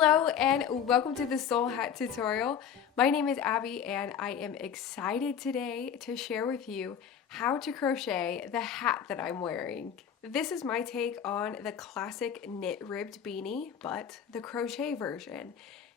Hello and welcome to the Soul Hat tutorial. My name is Abby and I am excited today to share with you how to crochet the hat that I'm wearing. This is my take on the classic knit ribbed beanie, but the crochet version.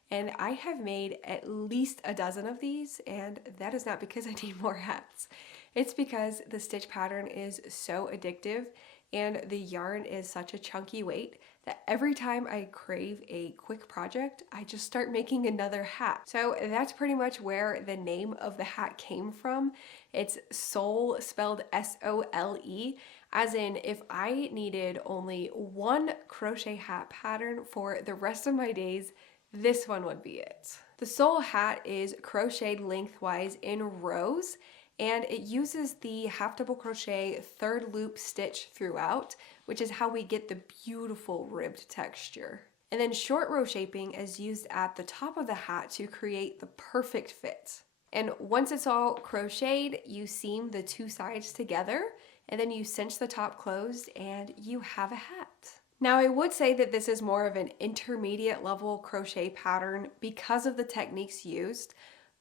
And I have made at least a dozen of these, and that is not because I need more hats. It's because the stitch pattern is so addictive and the yarn is such a chunky weight that every time I crave a quick project, I just start making another hat. So that's pretty much where the name of the hat came from. It's Soul, spelled S-O-L-E, as in if I needed only one crochet hat pattern for the rest of my days, this one would be it. The Soul hat is crocheted lengthwise in rows, and it uses the half double crochet third loop stitch throughout, which is how we get the beautiful ribbed texture. And then short row shaping is used at the top of the hat to create the perfect fit. And once it's all crocheted, you seam the two sides together, and then you cinch the top closed and you have a hat. Now I would say that this is more of an intermediate level crochet pattern because of the techniques used,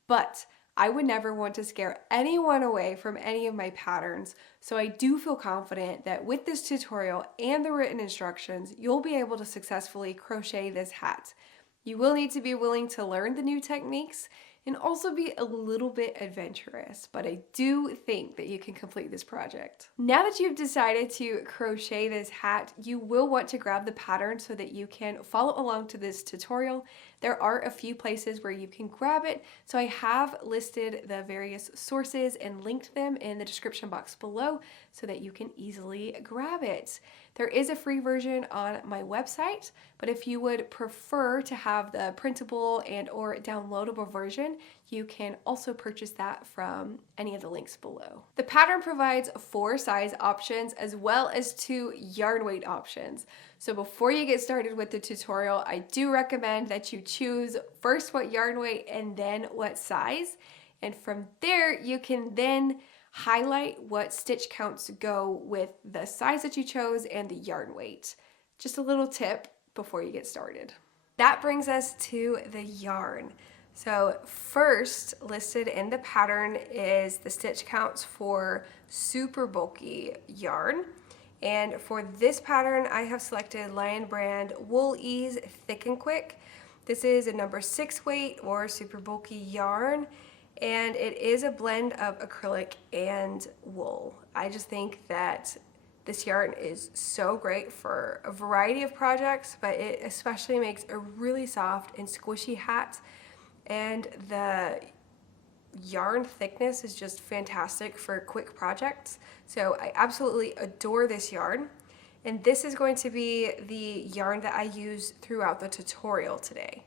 but I would never want to scare anyone away from any of my patterns, so I do feel confident that with this tutorial and the written instructions, you'll be able to successfully crochet this hat. You will need to be willing to learn the new techniques and also be a little bit adventurous, but I do think that you can complete this project. Now that you've decided to crochet this hat, you will want to grab the pattern so that you can follow along to this tutorial. There are a few places where you can grab it, so I have listed the various sources and linked them in the description box below so that you can easily grab it. There is a free version on my website, but if you would prefer to have the printable and or downloadable version, you can also purchase that from any of the links below. The pattern provides 4 size options as well as 2 yarn weight options. So before you get started with the tutorial, I do recommend that you choose first what yarn weight and then what size. And from there, you can then highlight what stitch counts go with the size that you chose and the yarn weight. Just a little tip before you get started. That brings us to the yarn. So first listed in the pattern is the stitch counts for super bulky yarn. And for this pattern, I have selected Lion Brand Wool Ease Thick and Quick. This is a number 6 weight or super bulky yarn, and it is a blend of acrylic and wool. I just think that this yarn is so great for a variety of projects, but it especially makes a really soft and squishy hat, and the yarn thickness is just fantastic for quick projects. So I absolutely adore this yarn, and this is going to be the yarn that I use throughout the tutorial today.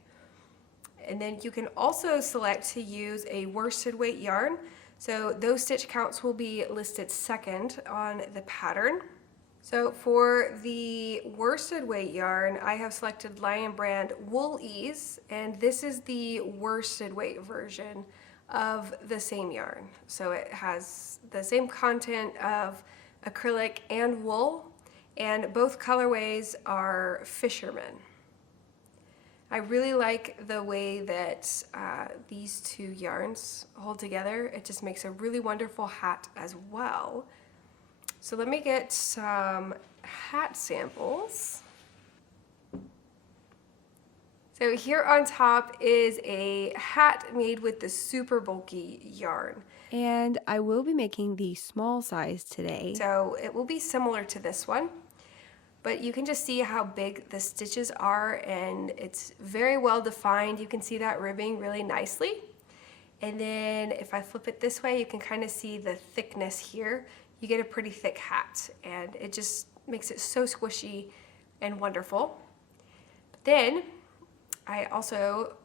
And then you can also select to use a worsted weight yarn. So those stitch counts will be listed second on the pattern. So for the worsted weight yarn, I have selected Lion Brand Wool Ease, and this is the worsted weight version of the same yarn. So it has the same content of acrylic and wool, and both colorways are Fisherman. I really like the way that these 2 yarns hold together. It just makes a really wonderful hat as well. So let me get some hat samples. So here on top is a hat made with the super bulky yarn. And I will be making the small size today. So it will be similar to this one, but you can just see how big the stitches are, and it's very well defined. You can see that ribbing really nicely. And then if I flip it this way, you can kind of see the thickness here. You get a pretty thick hat, and it just makes it so squishy and wonderful. But then I also,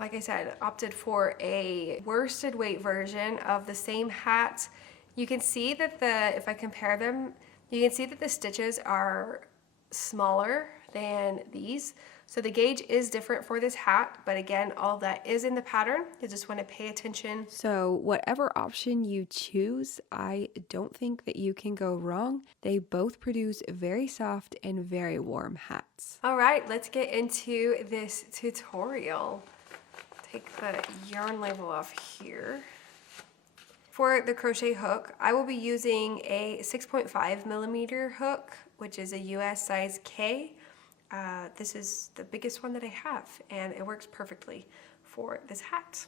like I said, opted for a worsted weight version of the same hat. You can see that if I compare them, you can see that the stitches are smaller than these. So the gauge is different for this hat, but again, all that is in the pattern. You just want to pay attention. So whatever option you choose, I don't think that you can go wrong. They both produce very soft and very warm hats. All right, let's get into this tutorial. Take the yarn label off here. For the crochet hook, I will be using a 6.5 millimeter hook, which is a US size K. This is the biggest one that I have, and it works perfectly for this hat.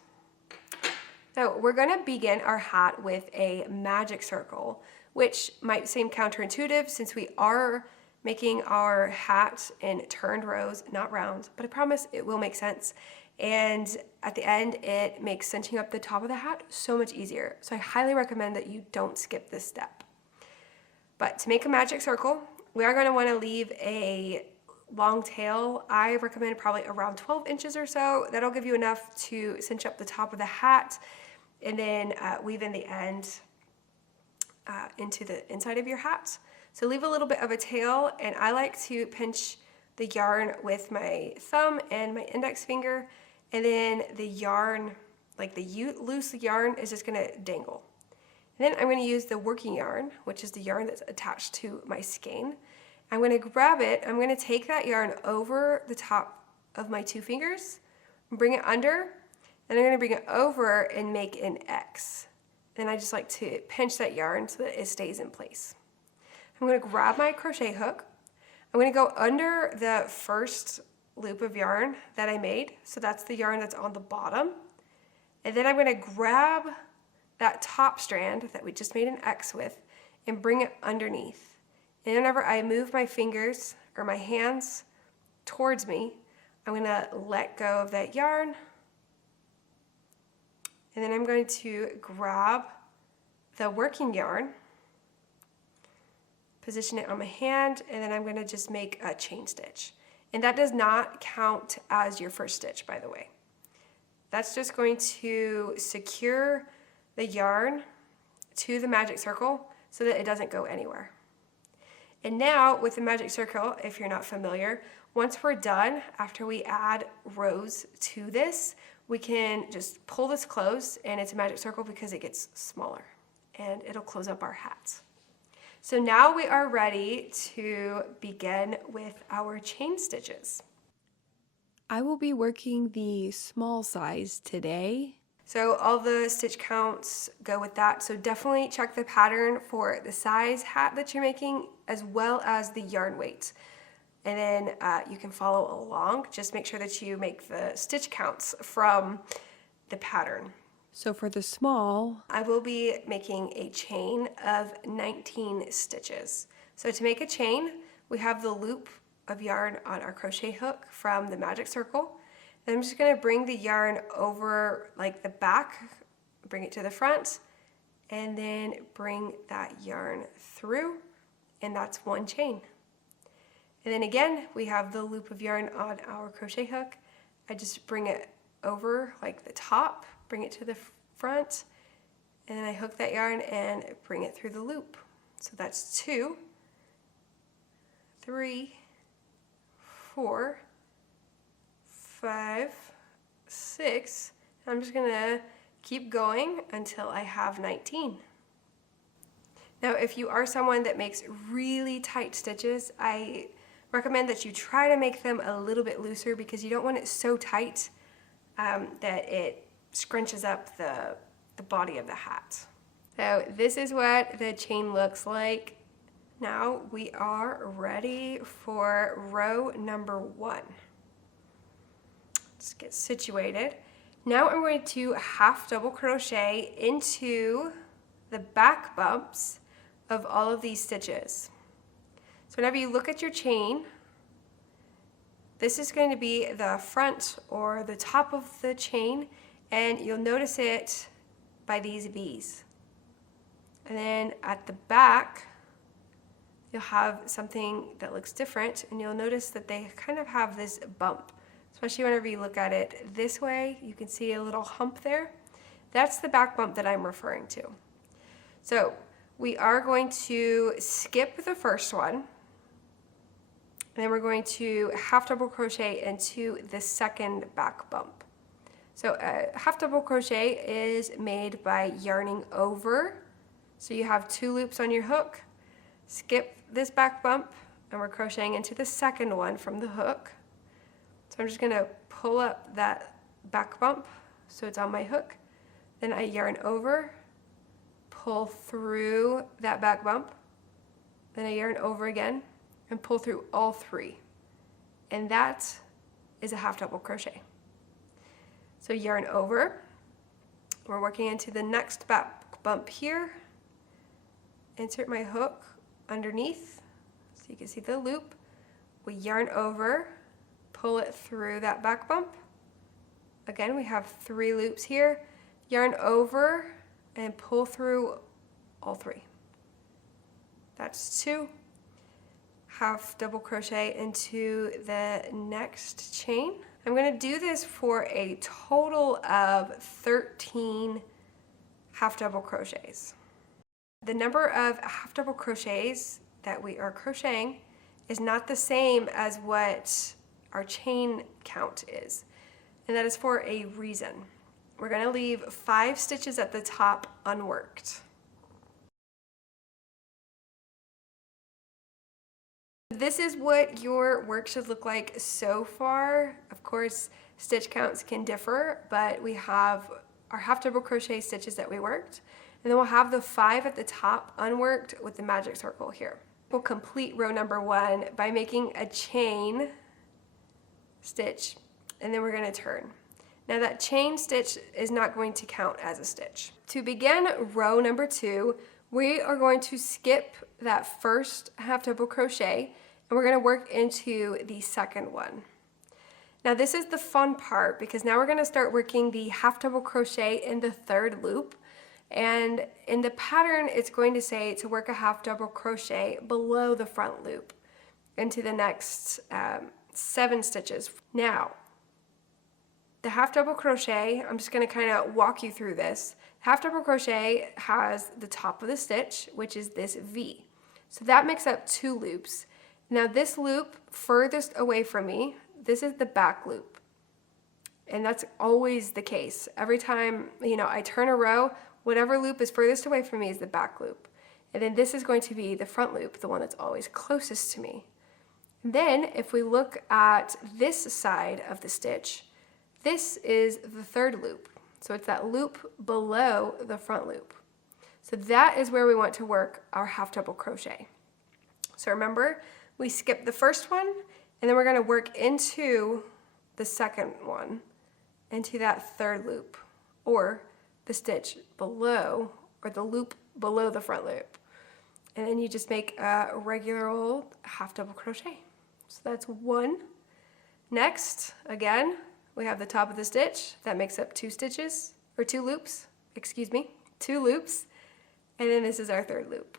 So we're gonna begin our hat with a magic circle, which might seem counterintuitive since we are making our hat in turned rows, not round, but I promise it will make sense. And at the end, it makes cinching up the top of the hat so much easier. So I highly recommend that you don't skip this step. But to make a magic circle, we are gonna wanna leave a long tail. I recommend probably around 12 inches or so. That'll give you enough to cinch up the top of the hat and then weave in the end into the inside of your hat. So leave a little bit of a tail, and I like to pinch the yarn with my thumb and my index finger, and then the yarn, like the loose yarn, is just gonna dangle. And then I'm gonna use the working yarn, which is the yarn that's attached to my skein. I'm gonna grab it, I'm gonna take that yarn over the top of my two fingers, bring it under, and I'm gonna bring it over and make an X. Then I just like to pinch that yarn so that it stays in place. I'm gonna grab my crochet hook, I'm gonna go under the first loop of yarn that I made, so that's the yarn that's on the bottom, and then I'm gonna grab that top strand that we just made an X with and bring it underneath. And whenever I move my fingers or my hands towards me, I'm gonna let go of that yarn. And then I'm going to grab the working yarn, position it on my hand, and then I'm gonna just make a chain stitch. And that does not count as your first stitch, by the way. That's just going to secure the yarn to the magic circle so that it doesn't go anywhere. And now with the magic circle, if you're not familiar, once we're done, after we add rows to this, we can just pull this close and it's a magic circle because it gets smaller and it'll close up our hats. So now we are ready to begin with our chain stitches. I will be working the small size today. So all the stitch counts go with that. So definitely check the pattern for the size hat that you're making as well as the yarn weight. And then you can follow along. Just make sure that you make the stitch counts from the pattern. So for the small, I will be making a chain of 19 stitches. So to make a chain, we have the loop of yarn on our crochet hook from the magic circle. Then I'm just gonna bring the yarn over like the back, bring it to the front, and then bring that yarn through, and that's one chain. And then again, we have the loop of yarn on our crochet hook. I just bring it over like the top, bring it to the front, and then I hook that yarn and bring it through the loop. So that's 2, 3, 4, 5, 6. I'm just gonna keep going until I have 19. Now, if you are someone that makes really tight stitches, I recommend that you try to make them a little bit looser because you don't want it so tight that it scrunches up the body of the hat. So this is what the chain looks like. Now we are ready for row number 1. Let's get situated. Now I'm going to half double crochet into the back bumps of all of these stitches. So whenever you look at your chain, this is going to be the front or the top of the chain, and you'll notice it by these V's. And then at the back, you'll have something that looks different, and you'll notice that they kind of have this bump. Especially whenever you look at it this way, you can see a little hump there. That's the back bump that I'm referring to. So we are going to skip the first one, And then we're going to half double crochet into the second back bump. So a half double crochet is made by yarning over. So you have 2 loops on your hook, skip this back bump, and we're crocheting into the second one from the hook. So I'm just gonna pull up that back bump so it's on my hook. Then I yarn over, pull through that back bump, then I yarn over again and pull through all 3. And that is a half double crochet. So yarn over, we're working into the next back bump here, insert my hook underneath so you can see the loop. We yarn over, pull it through that back bump. Again, we have 3 loops here. Yarn over and pull through all 3. That's 2. Half double crochet into the next chain. I'm going to do this for a total of 13 half double crochets. The number of half double crochets that we are crocheting is not the same as what our chain count is, and that is for a reason. We're going to leave 5 stitches at the top unworked. This is what your work should look like so far. Of course, stitch counts can differ, but we have our half double crochet stitches that we worked, and then we'll have the 5 at the top unworked with the magic circle here. We'll complete row number 1 by making a chain stitch, and then we're going to turn. Now that chain stitch is not going to count as a stitch. To begin row number 2, we are going to skip that first half double crochet and we're going to work into the second one. Now this is the fun part because now we're going to start working the half double crochet in the third loop, and in the pattern it's going to say to work a half double crochet below the front loop into the next 7 stitches. Now the half double crochet, I'm just going to kind of walk you through this. Half double crochet has the top of the stitch, which is this V. So that makes up 2 loops. Now this loop furthest away from me, this is the back loop. And that's always the case. Every time, I turn a row, whatever loop is furthest away from me is the back loop. And then this is going to be the front loop, the one that's always closest to me. And then if we look at this side of the stitch, this is the third loop. So it's that loop below the front loop. So that is where we want to work our half double crochet. So remember, we skip the first one, and then we're going to work into the second one, into that third loop, or the stitch below, or the loop below the front loop. And then you just make a regular old half double crochet. So that's 1. Next, again, we have the top of the stitch. That makes up 2 stitches, or 2 loops, 2 loops. And then this is our third loop.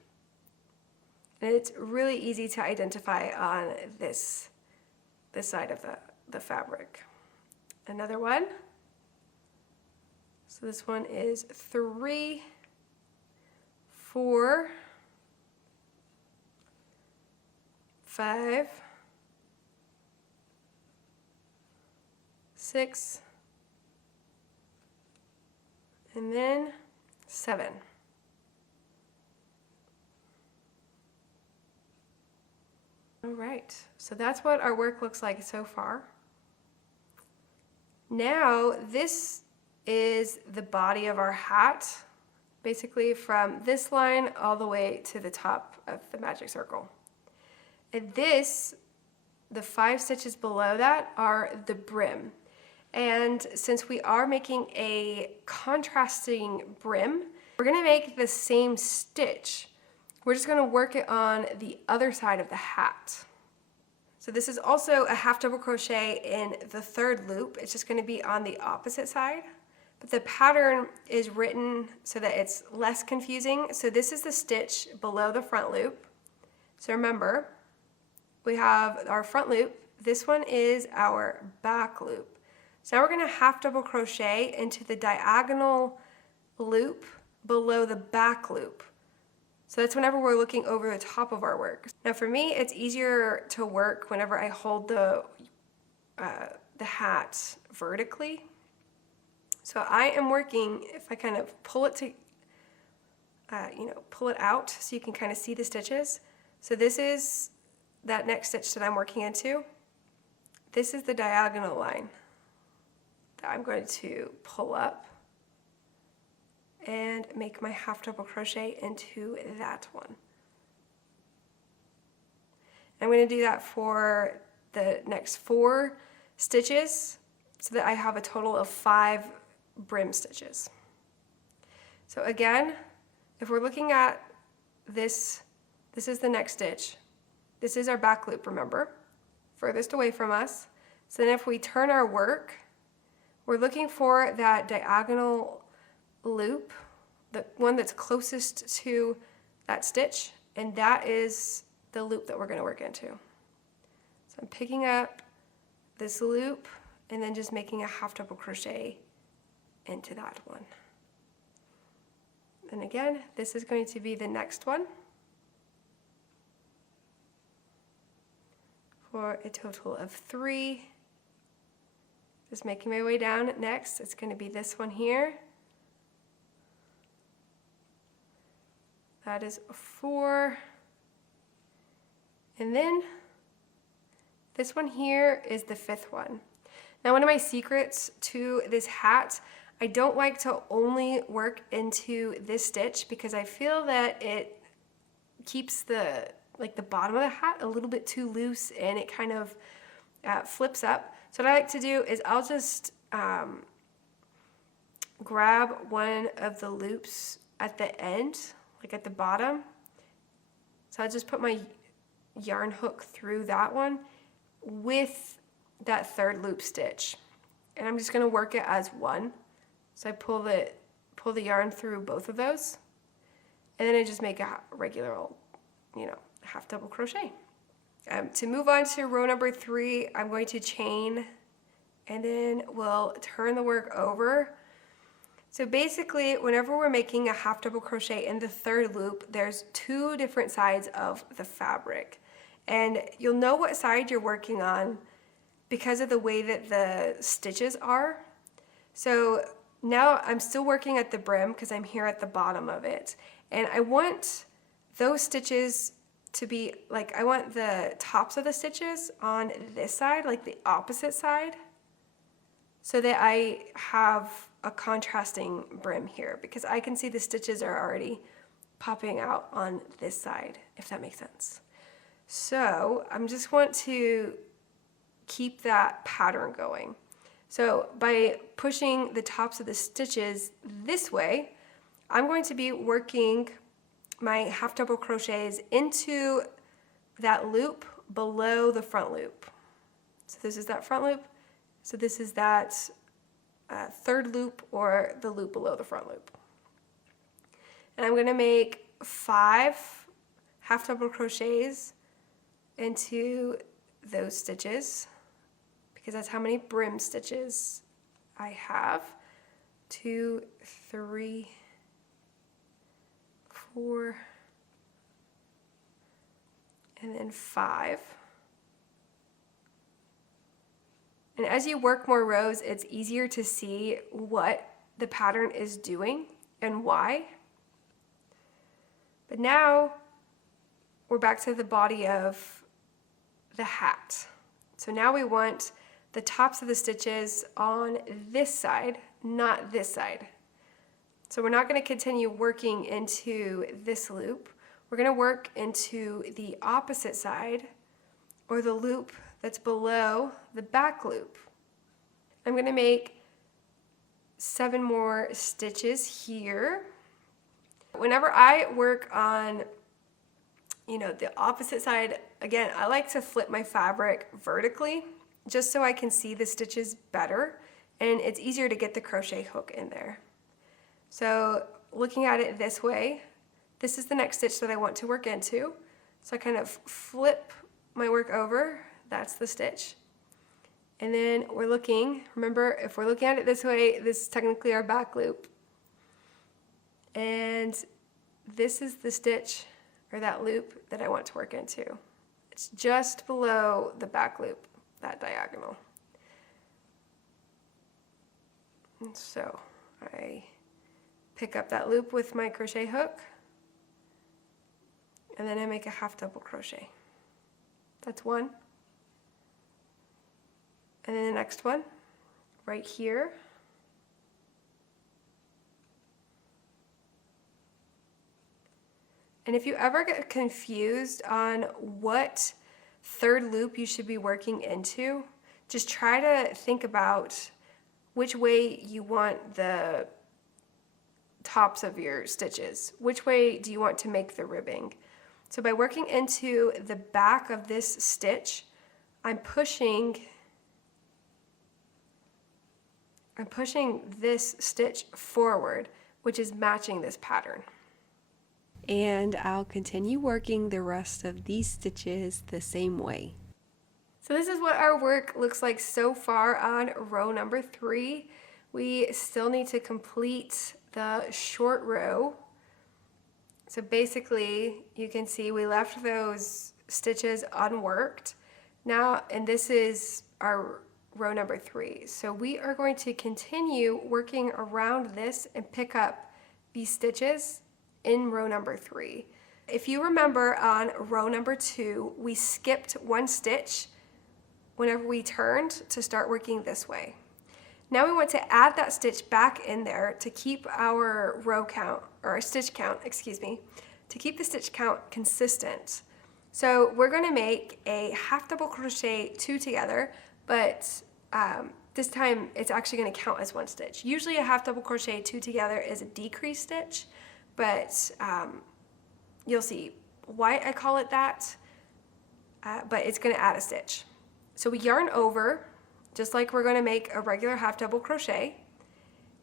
And it's really easy to identify on this side of the fabric. Another one. So this one is 3, 4, 5, 6, and then 7. All right, so that's what our work looks like so far. Now this is the body of our hat, basically from this line all the way to the top of the magic circle. And this, the 5 stitches below that, are the brim. And since we are making a contrasting brim, we're going to make the same stitch. We're just going to work it on the other side of the hat. So this is also a half double crochet in the third loop. It's just going to be on the opposite side. But the pattern is written so that it's less confusing. So this is the stitch below the front loop. So remember, we have our front loop. This one is our back loop. So now we're going to half double crochet into the diagonal loop below the back loop. So that's whenever we're looking over the top of our work. Now for me, it's easier to work whenever I hold the hat vertically. So I am working, if I kind of pull it to, pull it out so you can kind of see the stitches. So this is that next stitch that I'm working into. This is the diagonal line that I'm going to pull up and make my half double crochet into that one. I'm going to do that for the next 4 stitches so that I have a total of 5 brim stitches. So again, if we're looking at this, this is the next stitch. This is our back loop, remember, furthest away from us. So then if we turn our work, we're looking for that diagonal loop, the one that's closest to that stitch, and that is the loop that we're going to work into. So I'm picking up this loop and then just making a half double crochet into that one. And again, this is going to be the next one for a total of 3. Just making my way down. Next, it's going to be this one here. That is 4. And then this one here is the 5th one. Now, one of my secrets to this hat, I don't like to only work into this stitch because I feel that it keeps the bottom of the hat a little bit too loose and it kind of flips up. So what I like to do is I'll just grab one of the loops at the end, like at the bottom. So I'll just put my yarn hook through that one with that 3rd loop stitch. And I'm just going to work it as one. So I pull the yarn through both of those. And then I just make a regular old, half double crochet. To move on to row number 3, I'm going to chain and then we'll turn the work over. So basically, whenever we're making a half double crochet in the 3rd loop, there's 2 different sides of the fabric. And you'll know what side you're working on because of the way that the stitches are. So now I'm still working at the brim because I'm here at the bottom of it. And I want those stitches to be like, I want the tops of the stitches on this side, like the opposite side, so that I have a contrasting brim here because I can see the stitches are already popping out on this side, if that makes sense. So I just want to keep that pattern going. So by pushing the tops of the stitches this way, I'm going to be working my half double crochets into that loop below the front loop. So this is that front loop. So this is that 3rd loop or the loop below the front loop. And I'm going to make 5 half double crochets into those stitches because that's how many brim stitches I have. 2, 3, 4, and then 5. And as you work more rows, it's easier to see what the pattern is doing and why. But now we're back to the body of the hat. So now we want the tops of the stitches on this side, not this side. So we're not going to continue working into this loop. We're going to work into the opposite side or the loop that's below the back loop. I'm going to make 7 more stitches here. Whenever I work on, the opposite side, again, I like to flip my fabric vertically just so I can see the stitches better and it's easier to get the crochet hook in there. So looking at it this way, this is the next stitch that I want to work into. So I kind of flip my work over, that's the stitch. And then we're looking, remember, if we're looking at it this way, this is technically our back loop. And this is the stitch or that loop that I want to work into. It's just below the back loop, that diagonal. And so I pick up that loop with my crochet hook, and then I make a half double crochet. That's one. And then the next one, right here. And if you ever get confused on what third loop you should be working into, just try to think about which way you want the tops of your stitches. Which way do you want to make the ribbing? So by working into the back of this stitch, I'm pushing this stitch forward, which is matching this pattern. And I'll continue working the rest of these stitches the same way. So this is what our work looks like so far on row number 3. We still need to complete the short row. So basically, you can see we left those stitches unworked. Now, and this is our row number 3. So we are going to continue working around this and pick up these stitches in row number 3. If you remember on row number 2, we skipped one stitch whenever we turned to start working this way. Now we want to add that stitch back in there to keep our row count, or our stitch count, excuse me, to keep the stitch count consistent. So we're going to make a half double crochet 2 together, but this time it's actually going to count as one stitch. Usually a half double crochet 2 together is a decrease stitch, but you'll see why I call it that, but it's going to add a stitch. So we yarn over, just like we're going to make a regular half double crochet.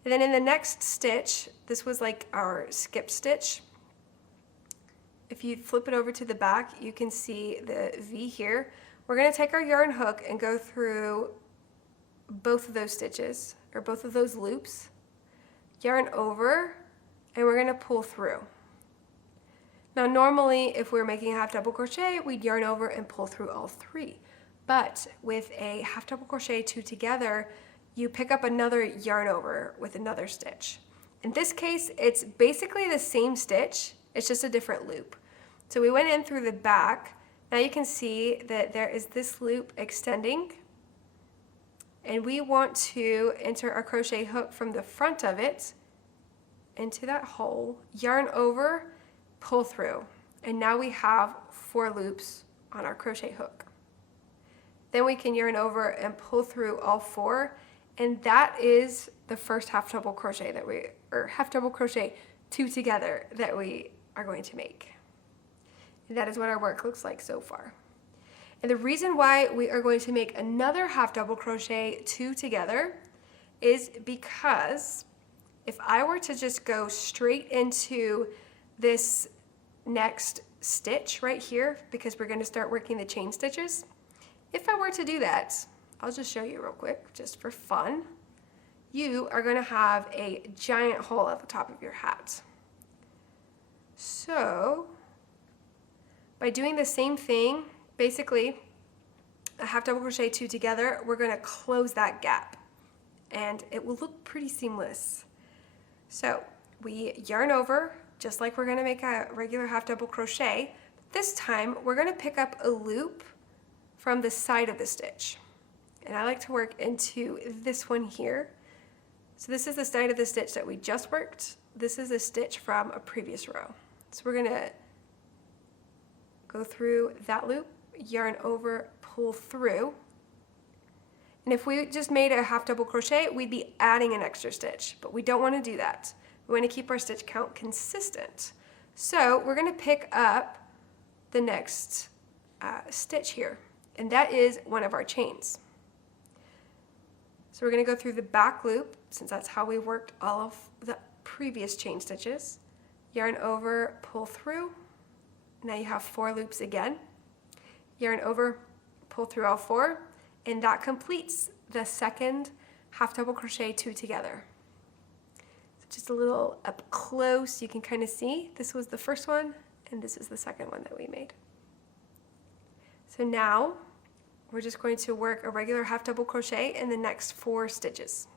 And then in the next stitch, this was like our skip stitch. If you flip it over to the back, you can see the V here. We're going to take our yarn hook and go through both of those stitches, or both of those loops, yarn over, and we're going to pull through. Now normally, if we're making a half double crochet, we'd yarn over and pull through all 3. But with a half double crochet 2 together, you pick up another yarn over with another stitch. In this case, it's basically the same stitch, it's just a different loop. So we went in through the back. Now you can see that there is this loop extending, and we want to enter our crochet hook from the front of it into that hole, yarn over, pull through, and now we have 4 loops on our crochet hook. Then we can yarn over and pull through all 4, and that is the first half double crochet that half double crochet 2 together that we are going to make. And that is what our work looks like so far. And the reason why we are going to make another half double crochet 2 together is because if I were to just go straight into this next stitch right here, because we're going to start working the chain stitches, if I were to do that, I'll just show you real quick, just for fun. You are going to have a giant hole at the top of your hat. So, by doing the same thing, basically, a half double crochet 2 together, we're going to close that gap, and it will look pretty seamless. So, we yarn over, just like we're going to make a regular half double crochet. This time, we're going to pick up a loop from the side of the stitch. And I like to work into this one here. So this is the side of the stitch that we just worked. This is a stitch from a previous row. So we're gonna go through that loop, yarn over, pull through. And if we just made a half double crochet, we'd be adding an extra stitch, but we don't want to do that. We want to keep our stitch count consistent. So we're going to pick up the next stitch here, and that is one of our chains. So we're going to go through the back loop, since that's how we worked all of the previous chain stitches. Yarn over, pull through. Now you have 4 loops again. Yarn over, pull through all 4, and that completes the second half double crochet 2 together. So just a little up close, you can kind of see this was the first one and this is the second one that we made. So now we're just going to work a regular half double crochet in the next 4 stitches,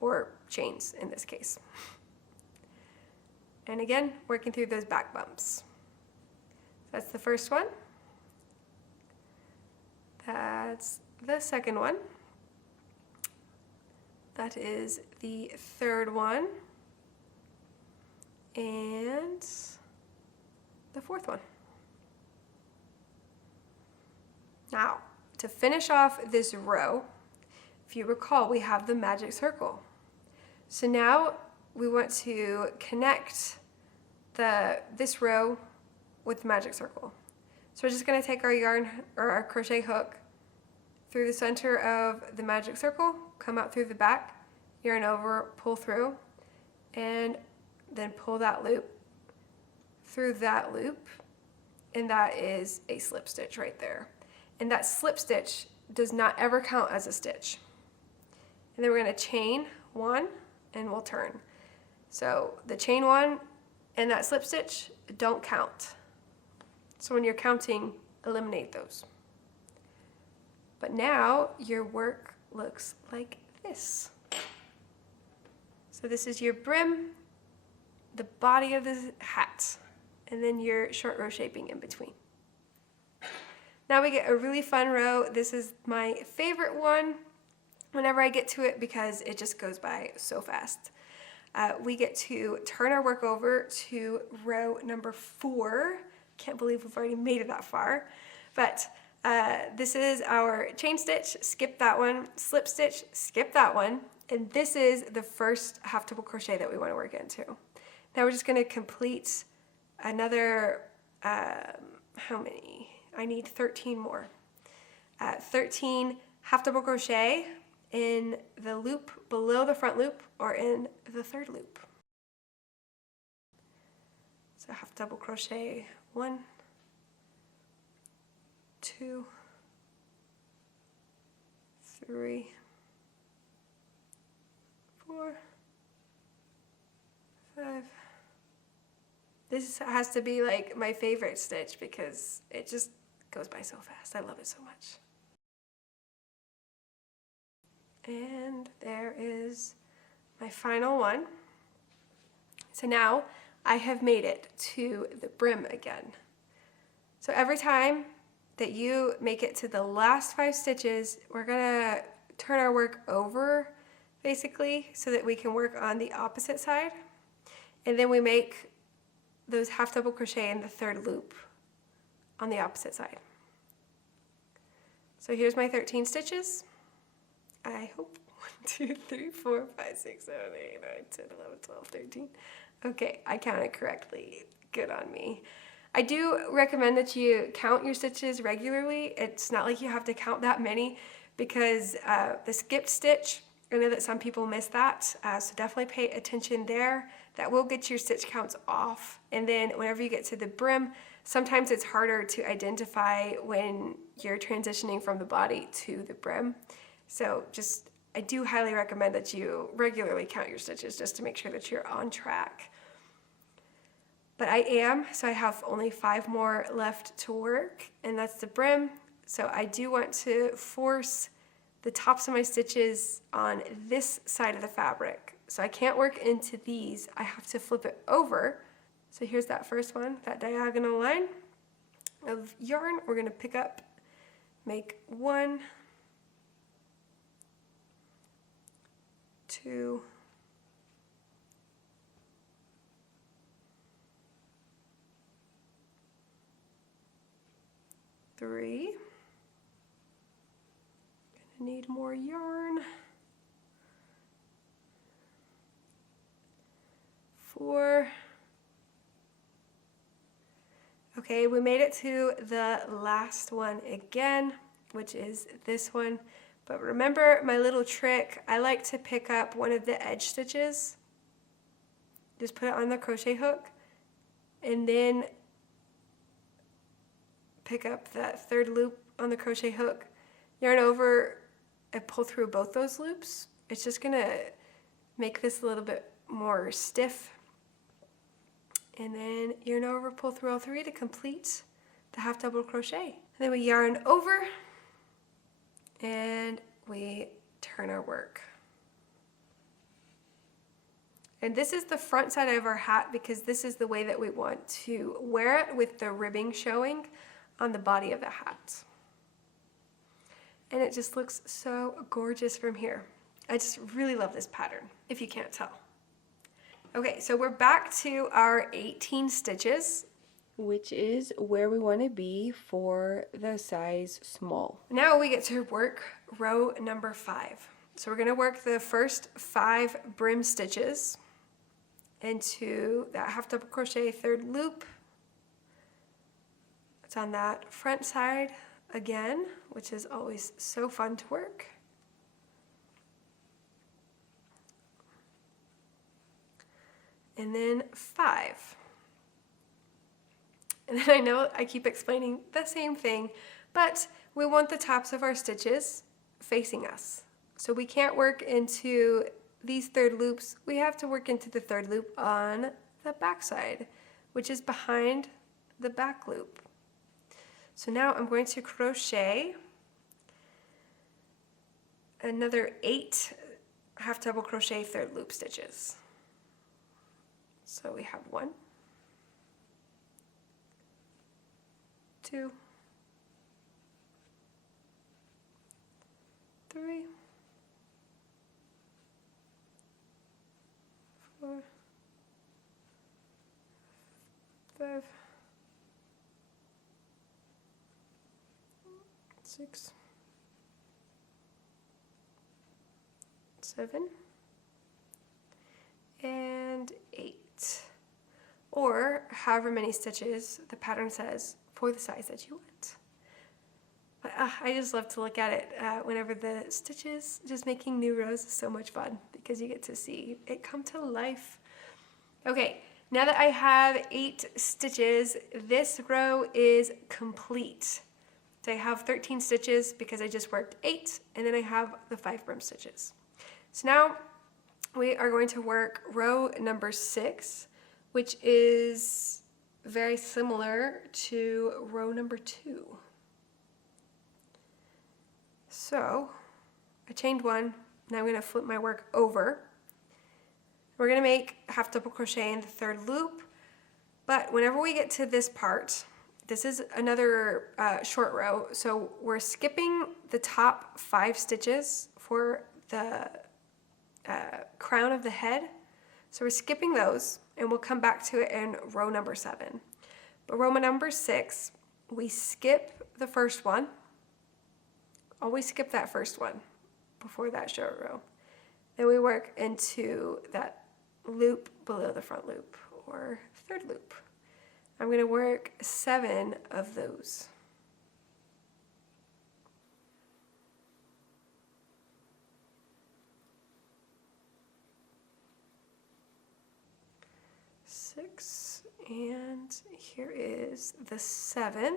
or chains in this case. And again, working through those back bumps. That's the first one. That's the second one. That is the third one. And the fourth one. Now, to finish off this row, if you recall, we have the magic circle. So now we want to connect this row with the magic circle. So we're just going to take our yarn or our crochet hook through the center of the magic circle, come out through the back, yarn over, pull through, and then pull that loop through that loop, and that is a slip stitch right there. And that slip stitch does not ever count as a stitch. And then we're going to chain 1 and we'll turn. So the chain 1 and that slip stitch don't count. So when you're counting, eliminate those. But now your work looks like this. So this is your brim, the body of the hat, and then your short row shaping in between. Now we get a really fun row. This is my favorite one whenever I get to it because it just goes by so fast. We get to turn our work over to row number 4. Can't believe we've already made it that far. But this is our chain stitch, skip that one, slip stitch, skip that one, and this is the first half double crochet that we want to work into. Now we're just going to complete another, how many? I need 13 more. 13 half double crochet in the loop below the front loop or in the third loop. So half double crochet 1, 2, 3, 4, 5. This has to be like my favorite stitch because it just goes by so fast. I love it so much. And there is my final one. So now I have made it to the brim again. So every time that you make it to the last 5 stitches, we're gonna turn our work over basically so that we can work on the opposite side. And then we make those half double crochet in the third loop on the opposite side. So here's my 13 stitches. I hope 1, 2, 3, 4, 5, 6, 7, 8, 9, 10, 11, 12, 13. Okay, I counted correctly. Good on me. I do recommend that you count your stitches regularly. It's not like you have to count that many because the skipped stitch, I know that some people miss that, so definitely pay attention there. That will get your stitch counts off. And then whenever you get to the brim, sometimes it's harder to identify when you're transitioning from the body to the brim. So I do highly recommend that you regularly count your stitches just to make sure that you're on track. But so I have only 5 more left to work, and that's the brim. So I do want to force the tops of my stitches on this side of the fabric. So I can't work into these, I have to flip it over. So here's that first one, that diagonal line of yarn. We're gonna pick up, make 1, 2, 3. Gonna need more yarn. 4. Okay, we made it to the last one again, which is this one. But remember my little trick, I like to pick up one of the edge stitches, just put it on the crochet hook, and then pick up that third loop on the crochet hook, yarn over and pull through both those loops. It's just gonna make this a little bit more stiff. And then yarn over, pull through all three to complete the half double crochet. And then we yarn over and we turn our work. And this is the front side of our hat because this is the way that we want to wear it, with the ribbing showing on the body of the hat. And it just looks so gorgeous from here. I just really love this pattern, if you can't tell. Okay, so we're back to our 18 stitches, which is where we want to be for the size small. Now we get to work row number 5. So we're going to work the first 5 brim stitches into that half double crochet third loop. It's on that front side again, which is always so fun to work. And then 5. And then I know I keep explaining the same thing, but we want the tops of our stitches facing us. So we can't work into these third loops. We have to work into the third loop on the back side, which is behind the back loop. So now I'm going to crochet another 8 half double crochet third loop stitches. So we have 1, 2, 3, 4, 5, 6, 7, and 8. Or however many stitches the pattern says for the size that you want. But I just love to look at it whenever the stitches, just making new rows is so much fun because you get to see it come to life. Okay, now that I have 8 stitches, this row is complete. So I have 13 stitches because I just worked 8, and then I have the 5 brim stitches. So now we are going to work row number 6, which is very similar to row number 2. So I chained 1, now I'm going to flip my work over. We're going to make half double crochet in the third loop, but whenever we get to this part, this is another short row, so we're skipping the top 5 stitches for the crown of the head. So we're skipping those, and we'll come back to it in row number 7. But row number 6, we skip the first one. Always skip that first one before that short row. Then we work into that loop below the front loop, or third loop. I'm going to work 7 of those. Six, and here is the 7th.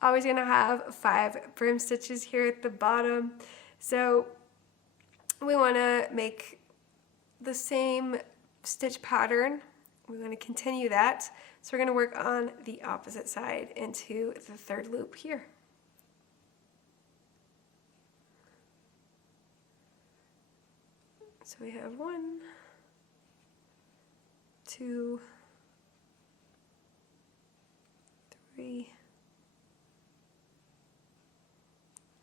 Always gonna have 5 brim stitches here at the bottom. So we wanna make the same stitch pattern. We wanna continue that. So we're gonna work on the opposite side into the third loop here. So we have 1, 2, 3,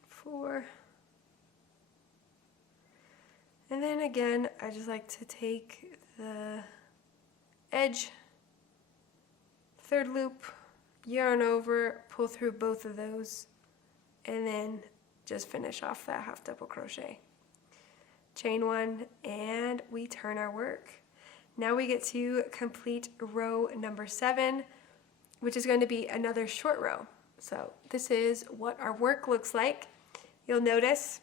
4, and then again I just like to take the edge, third loop, yarn over, pull through both of those, and then just finish off that half double crochet. Chain 1, and we turn our work. Now we get to complete row number 7, which is going to be another short row. So this is what our work looks like. You'll notice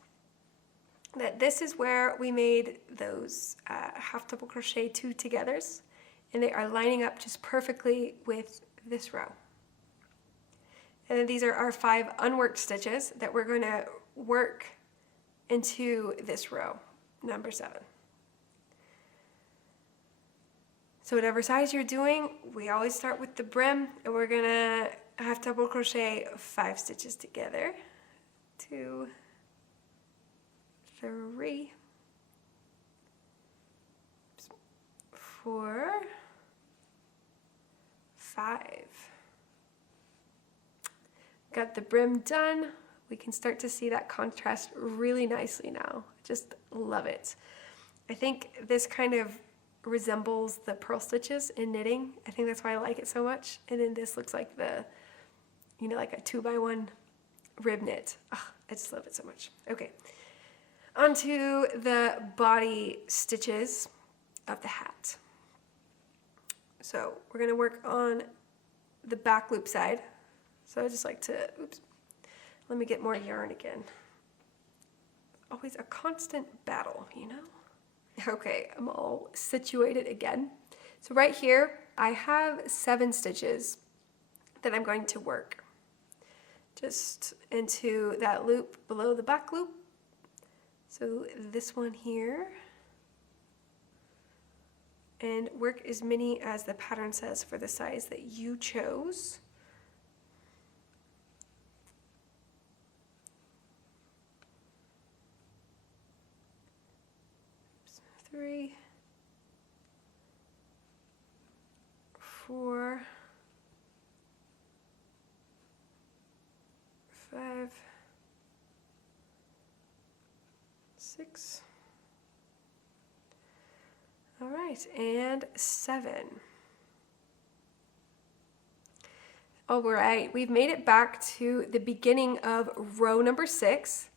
that this is where we made those half double crochet 2 togethers, and they are lining up just perfectly with this row. And then these are our 5 unworked stitches that we're going to work into this row. number 7. So whatever size you're doing, we always start with the brim, and we're gonna half double crochet 5 stitches together. 2, 3, 4, 5. Got the brim done. We can start to see that contrast really nicely now. Just love it. I think this kind of resembles the purl stitches in knitting. I think that's why I like it so much. And then this looks like the, you know, like a 2x1 rib knit. Oh, I just love it so much. Okay, onto the body stitches of the hat. So we're gonna work on the back loop side. So I just like to, oops, let me get more yarn again. Always a constant battle, you know? Okay, I'm all situated again. So right here, I have 7 stitches that I'm going to work just into that loop below the back loop. So this one here, and work as many as the pattern says for the size that you chose. Oops, 3, 4, 5, 6. All right, and 7. All right, we've made it back to the beginning of row number 6.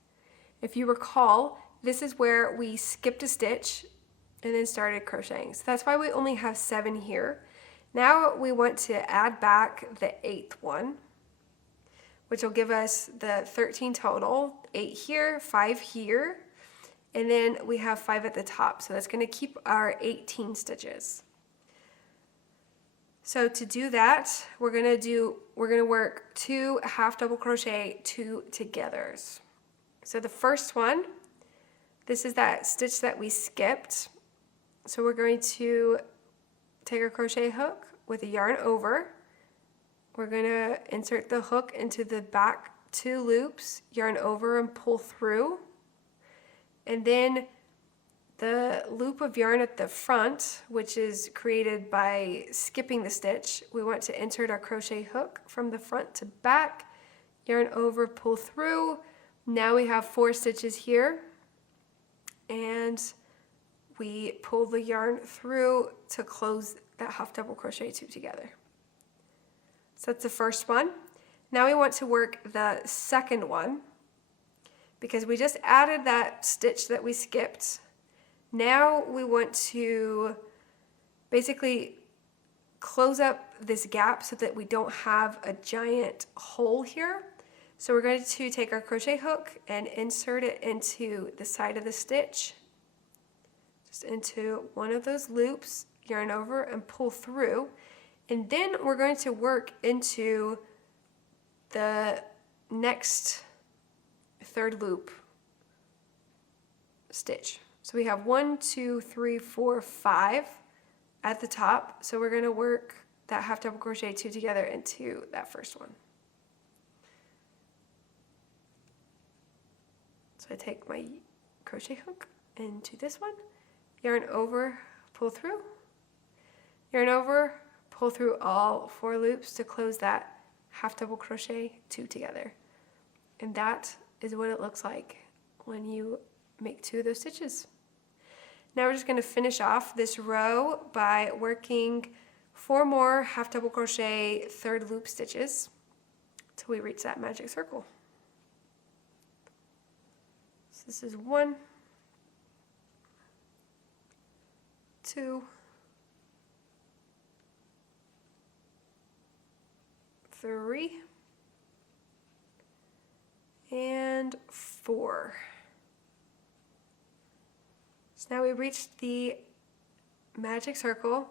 If you recall, this is where we skipped a stitch and then started crocheting. So that's why we only have 7 here. Now we want to add back the 8th one, which will give us the 13 total, 8 here, 5 here, and then we have 5 at the top. So that's going to keep our 18 stitches. So to do that, we're going to work 2 half double crochet 2 togethers. So the first one, this is that stitch that we skipped. So we're going to take a crochet hook with a yarn over. We're going to insert the hook into the back 2 loops, yarn over and pull through. And then the loop of yarn at the front, which is created by skipping the stitch, we want to insert our crochet hook from the front to back, yarn over, pull through. Now we have 4 stitches here, and we pull the yarn through to close that half double crochet 2 together. So that's the first one. Now we want to work the second one, because we just added that stitch that we skipped. Now we want to basically close up this gap so that we don't have a giant hole here. So we're going to take our crochet hook and insert it into the side of the stitch, just into one of those loops, yarn over and pull through. And then we're going to work into the next 3rd loop stitch. So we have 1, 2, 3, 4, 5 at the top. So we're going to work that half double crochet 2 together into that first one. So I take my crochet hook into this one, yarn over, pull through, yarn over, pull through all 4 loops to close that half double crochet 2 together. And that is what it looks like when you make 2 of those stitches. Now we're just going to finish off this row by working 4 more half double crochet 3rd loop stitches till we reach that magic circle. So this is 1, 2, 3, and 4. So now we reached the magic circle.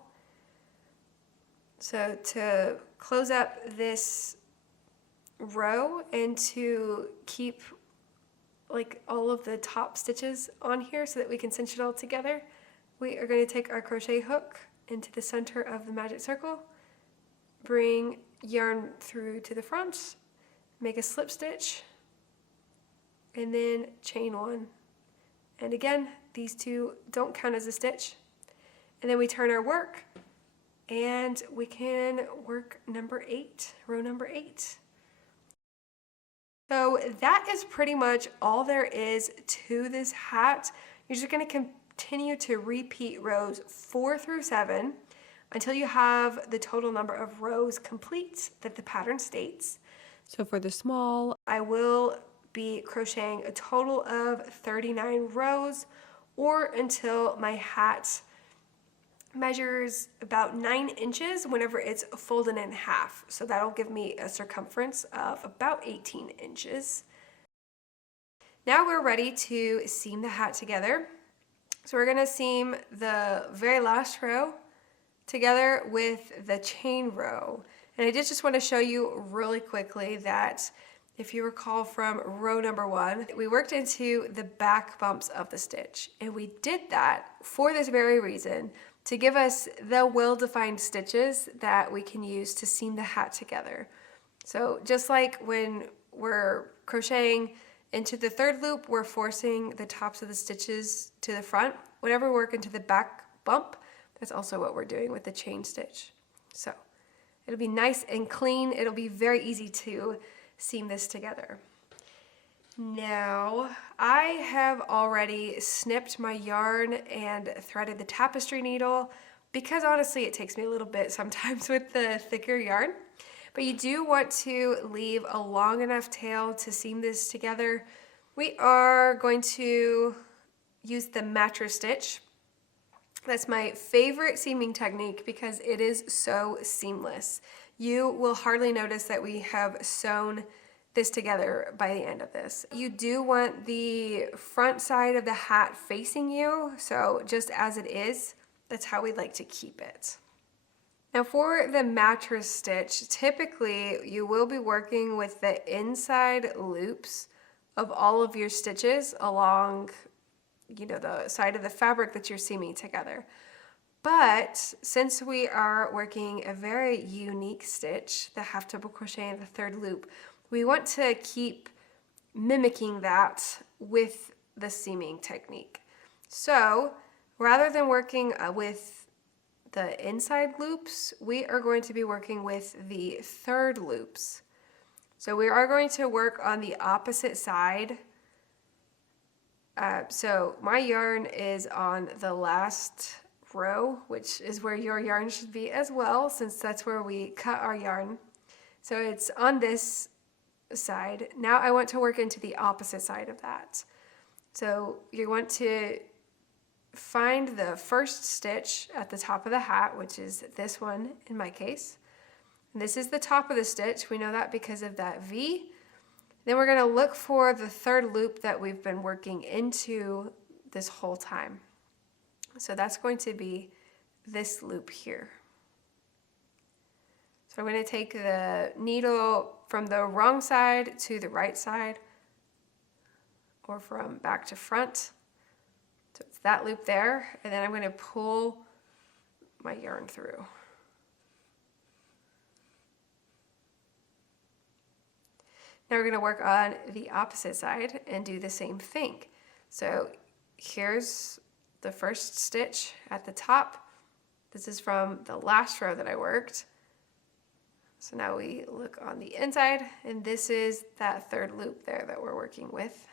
So to close up this row and to keep like all of the top stitches on here so that we can cinch it all together. We are going to take our crochet hook into the center of the magic circle, bring yarn through to the front, make a slip stitch, and then chain one. And again, these two don't count as a stitch. And then we turn our work and we can work number 8, row number 8. So that is pretty much all there is to this hat. You're just going to continue to repeat rows 4 through 7 until you have the total number of rows complete that the pattern states. So for the small, I will be crocheting a total of 39 rows, or until my hat measures about 9 inches whenever it's folded in half. So that'll give me a circumference of about 18 inches. Now we're ready to seam the hat together. So we're gonna seam the very last row together with the chain row. And I did just want to show you really quickly that if you recall from row number 1, we worked into the back bumps of the stitch. And we did that for this very reason, to give us the well-defined stitches that we can use to seam the hat together. So just like when we're crocheting into the third loop, we're forcing the tops of the stitches to the front. Whenever we work into the back bump, that's also what we're doing with the chain stitch. So it'll be nice and clean. It'll be very easy to seam this together. Now, I have already snipped my yarn and threaded the tapestry needle because honestly it takes me a little bit sometimes with the thicker yarn. But you do want to leave a long enough tail to seam this together. We are going to use the mattress stitch. That's my favorite seaming technique because it is so seamless. You will hardly notice that we have sewn this together by the end of this. You do want the front side of the hat facing you, so just as it is, that's how we like to keep it. Now for the mattress stitch, typically you will be working with the inside loops of all of your stitches along, the side of the fabric that you're seaming together. But since we are working a very unique stitch, the half double crochet in the third loop, we want to keep mimicking that with the seaming technique. So rather than working with the inside loops, we are going to be working with the third loops. So we are going to work on the opposite side. So my yarn is on the last row, which is where your yarn should be as well, since that's where we cut our yarn. So it's on this side. Now I want to work into the opposite side of that. So you want to find the first stitch at the top of the hat, which is this one in my case. And this is the top of the stitch. We know that because of that V. Then we're going to look for the third loop that we've been working into this whole time. So that's going to be this loop here. So I'm going to take the needle from the wrong side to the right side, or from back to front. So it's that loop there, and then I'm going to pull my yarn through. Now we're going to work on the opposite side and do the same thing. So here's the first stitch at the top. This is from the last row that I worked. So now we look on the inside, and this is that third loop there that we're working with.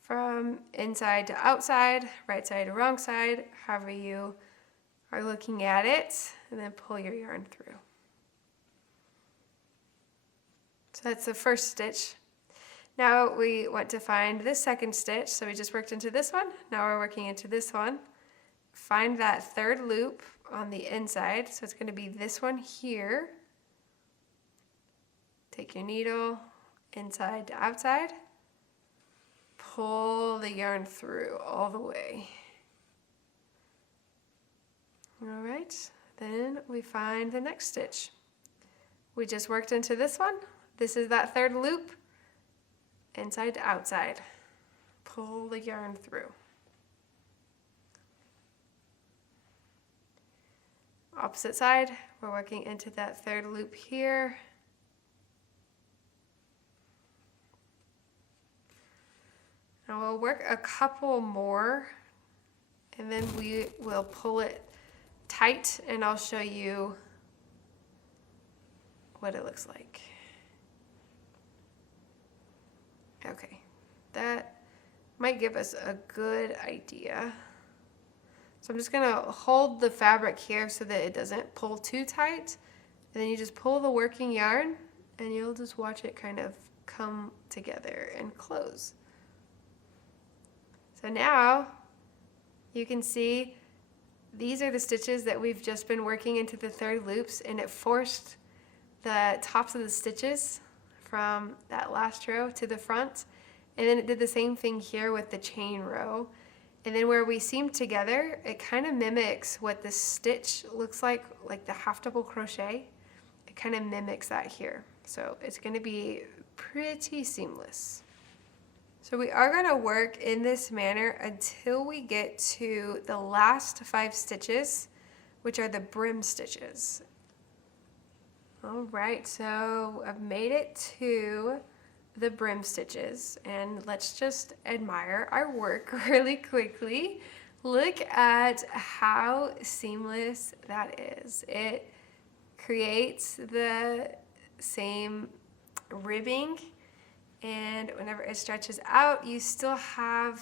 From inside to outside, right side to wrong side, however you are looking at it, and then pull your yarn through. So that's the first stitch. Now we want to find this second stitch, so we just worked into this one, now we're working into this one. Find that third loop on the inside, so it's going to be this one here. Take your needle inside to outside, pull the yarn through all the way. All right, then we find the next stitch. We just worked into this one This is that third loop, inside to outside. Pull the yarn through. Opposite side, we're working into that third loop here. Now we'll work a couple more and then we will pull it tight and I'll show you what it looks like. Okay, that might give us a good idea. So I'm just gonna hold the fabric here so that it doesn't pull too tight. And then you just pull the working yarn and you'll just watch it kind of come together and close. So now you can see these are the stitches that we've just been working into the third loops, and it forced the tops of the stitches from that last row to the front. And then it did the same thing here with the chain row. And then where we seam together, it kind of mimics what this stitch looks like the half double crochet. It kind of mimics that here. So it's going to be pretty seamless. So we are going to work in this manner until we get to the last 5 stitches, which are the brim stitches. All right, so I've made it to the brim stitches, and let's just admire our work really quickly. Look at how seamless that is. It creates the same ribbing, and whenever it stretches out, you still have,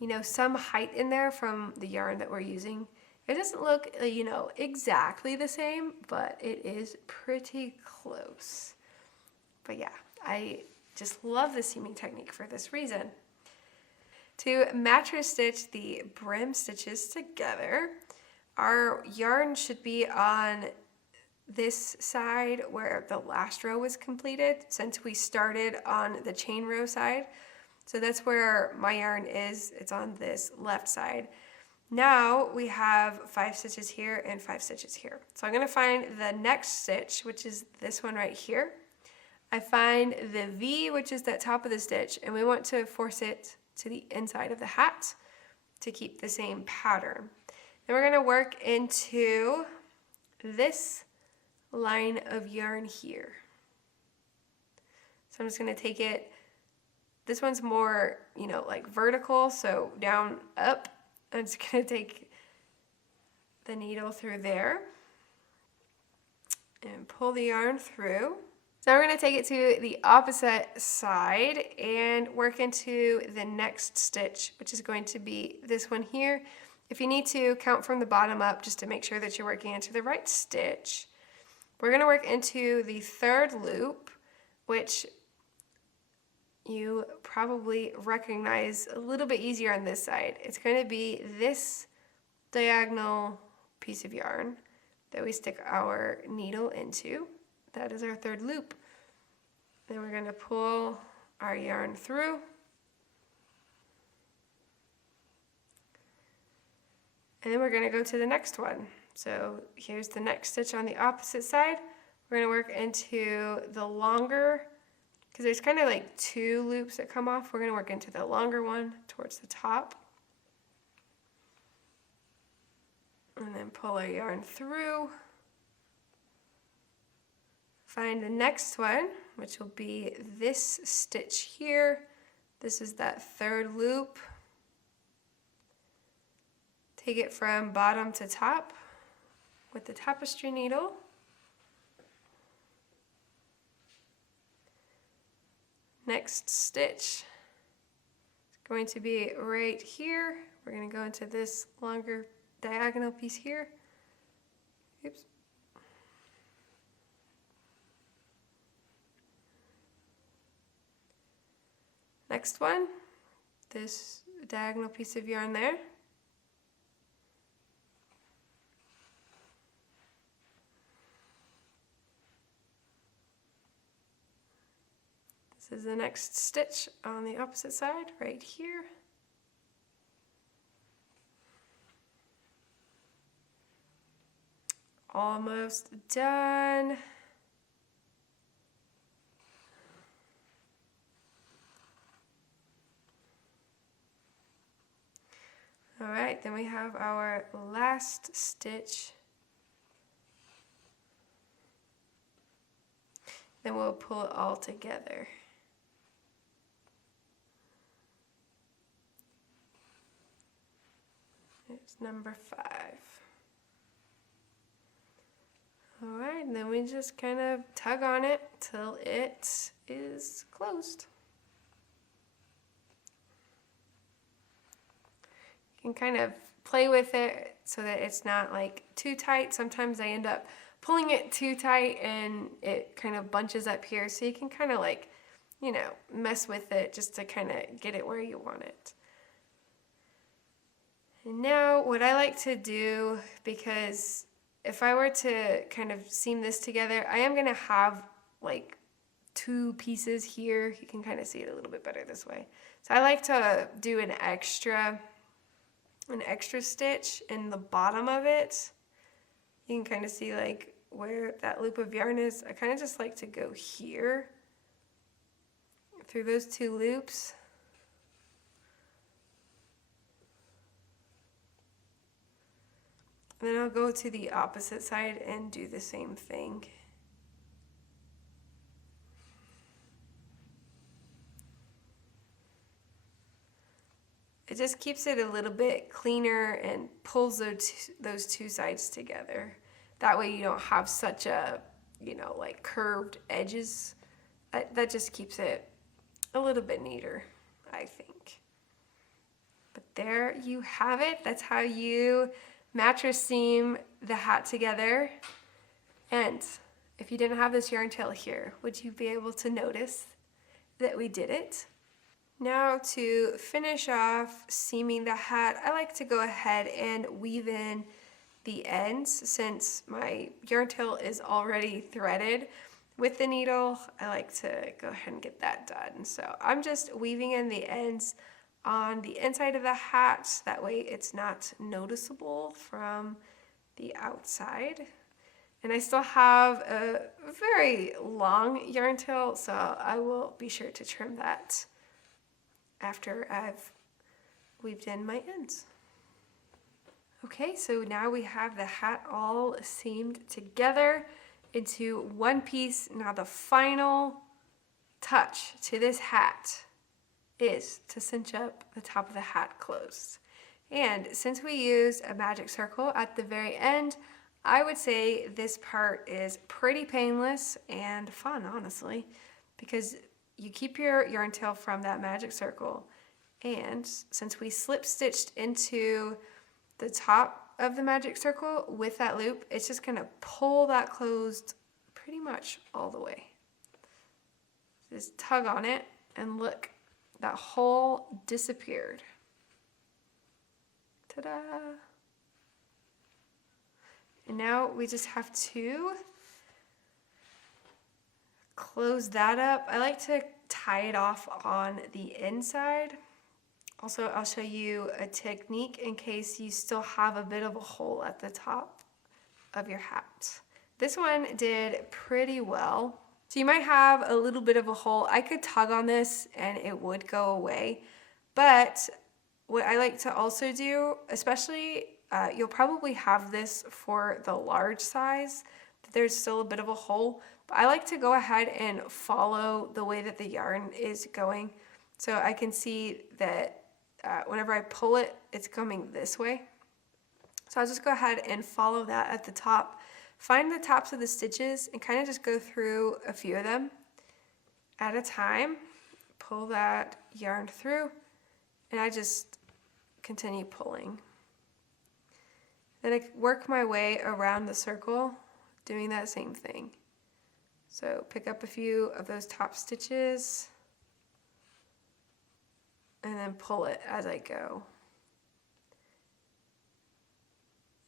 you know, some height in there from the yarn that we're using. It doesn't look, you know, exactly the same, but it is pretty close. But yeah, I just love the seaming technique for this reason. To mattress stitch the brim stitches together, our yarn should be on this side where the last row was completed, since we started on the chain row side. So that's where my yarn is. It's on this left side. Now we have 5 stitches here and 5 stitches here. So I'm going to find the next stitch, which is this one right here. I find the V, which is that top of the stitch, and we want to force it to the inside of the hat to keep the same pattern. Then we're going to work into this line of yarn here. So I'm just going to take it, this one's more, you know, like vertical, so down, up. I'm just going to take the needle through there and pull the yarn through. So we're going to take it to the opposite side and work into the next stitch, which is going to be this one here. If you need to, count from the bottom up just to make sure that you're working into the right stitch. We're going to work into the third loop, which you probably recognize a little bit easier on this side. It's going to be this diagonal piece of yarn that we stick our needle into. That is our third loop. Then we're going to pull our yarn through. And then we're going to go to the next one. So here's the next stitch on the opposite side. We're going to work into the longer, because there's kind of like 2 loops that come off. We're going to work into the longer one towards the top. And then pull our yarn through. Find the next one, which will be this stitch here. This is that third loop. Take it from bottom to top with the tapestry needle. Next stitch is going to be right here. We're going to go into this longer diagonal piece here. Oops. Next one, this diagonal piece of yarn there. This is the next stitch on the opposite side, right here. Almost done. right, then we have our last stitch. Then we'll pull it all together. It's number 5. All right, and then we just kind of tug on it till it is closed. You can kind of play with it so that it's not like too tight. Sometimes I end up pulling it too tight and it kind of bunches up here, so you can kind of like, you know, mess with it just to kind of get it where you want it. And now what I like to do, because if I were to kind of seam this together, I am going to have like 2 pieces here. You can kind of see it a little bit better this way. So I like to do an extra stitch in the bottom of it. You can kind of see like where that loop of yarn is. I kind of just like to go here through those 2 loops. And then I'll go to the opposite side and do the same thing. It just keeps it a little bit cleaner and pulls those 2 sides together. That way you don't have such a, you know, like curved edges. That just keeps it a little bit neater, I think. But there you have it. That's how you mattress seam the hat together. And if you didn't have this yarn tail here, would you be able to notice that we did it? Now to finish off seaming the hat, I like to go ahead and weave in the ends. Since my yarn tail is already threaded with the needle, I like to go ahead and get that done. So I'm just weaving in the ends on the inside of the hat. That way it's not noticeable from the outside. And I still have a very long yarn tail, so I will be sure to trim that after I've weaved in my ends. Okay, so now we have the hat all seamed together into one piece. Now the final touch to this hat is to cinch up the top of the hat closed. And since we used a magic circle at the very end, I would say this part is pretty painless and fun, honestly, because you keep your yarn tail from that magic circle, and since we slip stitched into the top of the magic circle with that loop, it's just gonna pull that closed pretty much all the way. Just tug on it and look, that hole disappeared. Ta-da! And now we just have to close that up. I like to tie it off on the inside. Also, I'll show you a technique in case you still have a bit of a hole at the top of your hat. This one did pretty well. So you might have a little bit of a hole. I could tug on this and it would go away. But what I like to also do, especially, you'll probably have this for the large size, there's still a bit of a hole. But I like to go ahead and follow the way that the yarn is going. So I can see that whenever I pull it, it's coming this way. So I'll just go ahead and follow that at the top. Find the tops of the stitches and kind of just go through a few of them at a time. Pull that yarn through, and I just continue pulling. Then I work my way around the circle, doing that same thing. So pick up a few of those top stitches and then pull it as I go.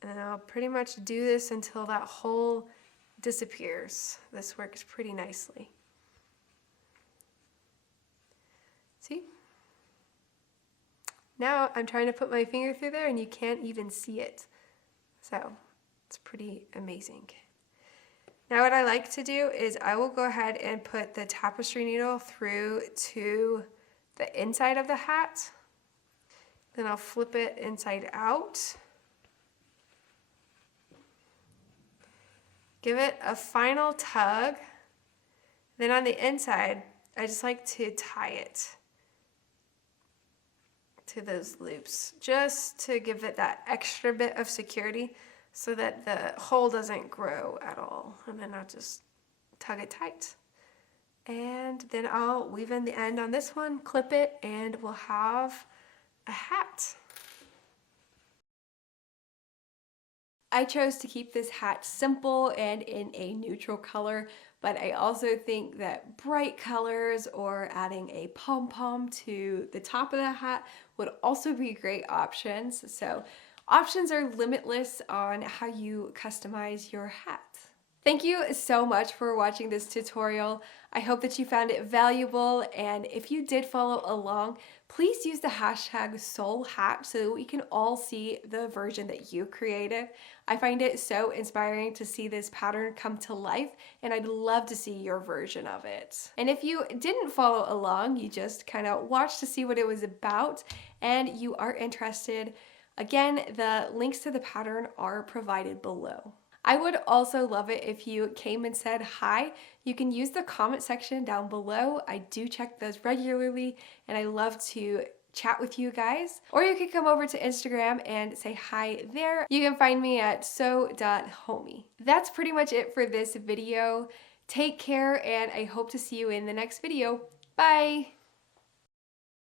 And I'll pretty much do this until that hole disappears. This works pretty nicely. See? Now I'm trying to put my finger through there and you can't even see it. So it's pretty amazing. Now what I like to do is I will go ahead and put the tapestry needle through to the inside of the hat. Then I'll flip it inside out. Give it a final tug. Then on the inside, I just like to tie it to those loops, just to give it that extra bit of security so that the hole doesn't grow at all. And then I'll just tug it tight. And then I'll weave in the end on this one, clip it, and we'll have a hat. I chose to keep this hat simple and in a neutral color, but I also think that bright colors or adding a pom-pom to the top of the hat would also be great options. So options are limitless on how you customize your hat. Thank you so much for watching this tutorial. I hope that you found it valuable, and if you did follow along, please use the hashtag #SoulHat so that we can all see the version that you created. I find it so inspiring to see this pattern come to life, and I'd love to see your version of it. And if you didn't follow along, you just kind of watched to see what it was about, and you are interested, again, the links to the pattern are provided below. I would also love it if you came and said hi. You can use the comment section down below. I do check those regularly, and I love to chat with you guys. Or you can come over to Instagram and say hi there. You can find me at so.homie. That's pretty much it for this video. Take care, and I hope to see you in the next video. Bye!